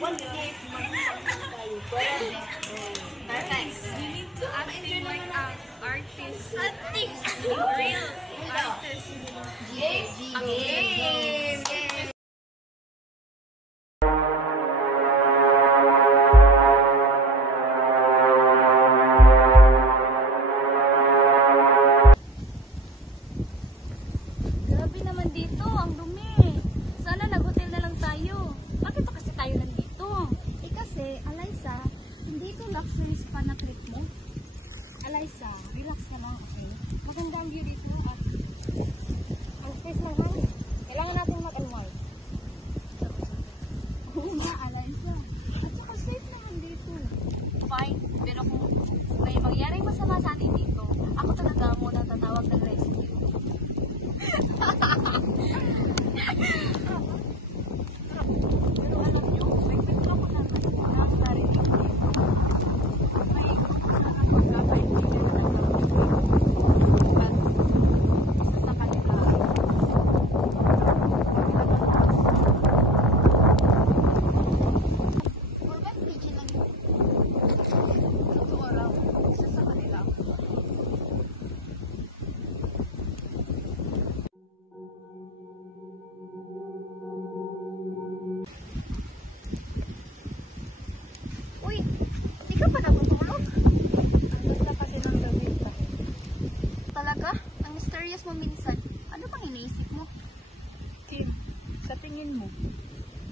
Perfect. You need to acting like an artist. Acting. Real artist. Game. Grabe naman dito, ang dumi. Sana nag-hotel na lang tayo. Bakit pa kasi tayo nandito? Eh kasi, Alyssa, hindi ito luxury spa na trip mo. Alyssa, relax ka lang, okay? Maganda ang view dito at Ang space lang ha. Kailangan natin mag-unwind. oo nga, Alyssa. At saka safe naman dito. Fine, pero kung may mangyaring masama sa atin dito, ako talaga muna tatawag ng rescue. Pero alam nyo, may kwento ko na narinig dito. May magkakaibigan na nagkaroon. At isa sa kanila, Urban Legend lang yun. totoo raw, isa sa kanila. Uy, di ka pa natutulog? Ano na kasi ng gabi pa? Talaga? Ang mysterious mo minsan. Ano bang iniisip mo? Kim, sa tingin mo,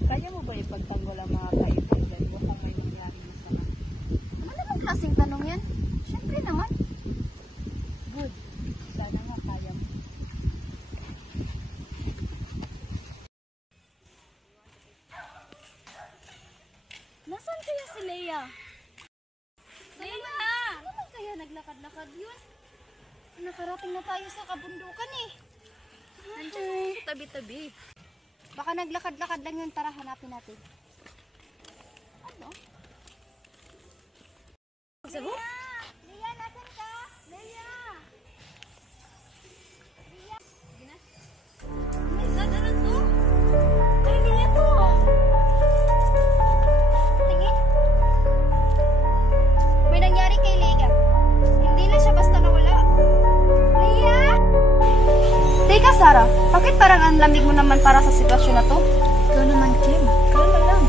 kaya mo ba ipagtanggol ang mga kaibigan mo kung may nangyari masama? Ano namang klaseng tanong yan? Siyempre naman. Good. Sana nga kaya mo. Nasaan kaya si Leia? Leia! Ano naman kaya naglakad-lakad yun? Nakarating na tayo sa kabundukan eh. Nandiyan sa tabi-tabi. Baka naglakad-lakad lang yun. Tara, hanapin natin. Ano? Sabi? Leia, nasan ka? Leia! Ay, God, ano to? Ay, Leia to! Tingin? May nangyari kay Leia. Hindi na siya basta nawala. Leia! Teka, Sarah. Bakit parang ang lamig mo naman para sa sitwasyon na to? Ikaw naman, Kim. Kalma lang.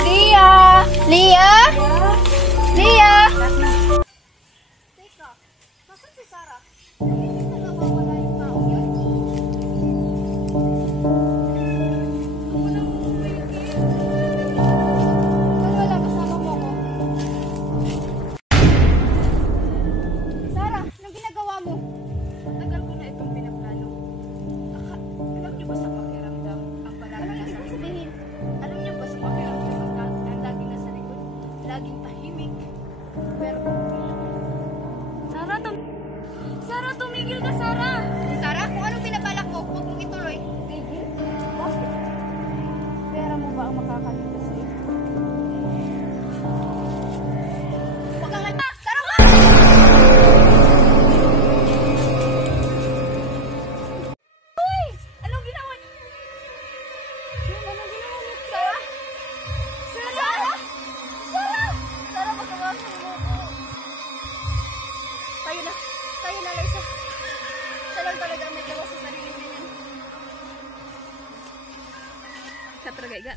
Leia! Leia! Leia! Teka, nasan si Sarah? Hindi na nawawala yung tao yun? Ba't wala kasama mo ko? Sarah, anong ginagawa mo? Matagal ko na itong pinaplano. Alam niyo ba sa pakiramdam ang palagi Anong nasa ibig mong likod? sabihin? Alam niyo ba sa pakiramdam ang laging nasa likod? Laging tahimik. Pero Sarah, tumigil ka, Sarah! Sarah, kung anong binabalak mo, huwag mong ituloy. bakit? Pera mo ba ang makakaligtas sa'yo? Huwag kang Sarah, Anong ginawa niyo? anong ginawa mo? Sarah? Sarah? Sarah? Sarah, pagkawasan mo ko. Tayo na, Liza. Siya lang talaga ang may gawa sa sarili niya. Sa talaga,